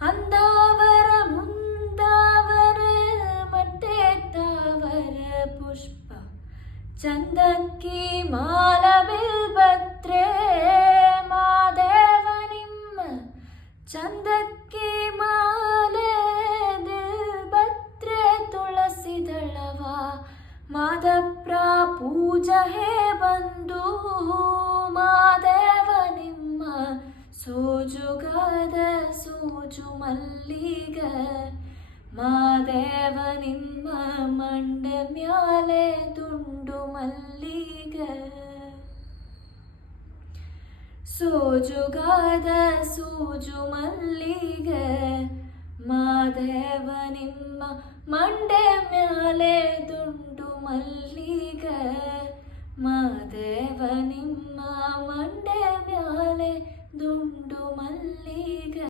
ಅಂದಾವರ ಮುಂದಾವರ ಮಟ್ಟೆ ತಾವರ ಪುಷ್ಪ ಚಂದಕ್ಕಿ ಮಾಲ ಬಿಲ್ಬತ್ರೆ ಮಾದೇವ ನಿಮ್ಮ ಚಂದಕ್ಕಿ ಮಾಲೆ ದಿಲ್ಬತ್ರೆ ತುಳಸಿದಳವ ಮಾದಪ್ರ ಪೂಜೆ ಬಂದು ಮಾದೇವ ನಿಮ್ಮ ಸೋಜುಗಾದ ಸೋಜು ಮಲ್ಲಿಗ ಮಾದೇವ ನಿಮ್ಮ ಮಂಡೆ ಮ್ಯಾಲೆ ದುಂಡು ಮಲ್ಲಿಗ ಸೋಜುಗಾದ ಸೋಜು ಮಲ್ಲಿಗ ಮಾದೇವ ನಿಮ್ಮ ಮಂಡೆ ಮ್ಯಾಲೆ ದುಂಡು ಮಲ್ಲಿಗ ಮಾದೇವ ನಿಮ್ಮ ಮಂಡೆ ಮ್ಯಾಲೆ ದುಂಡು ಮಲ್ಲಿಗ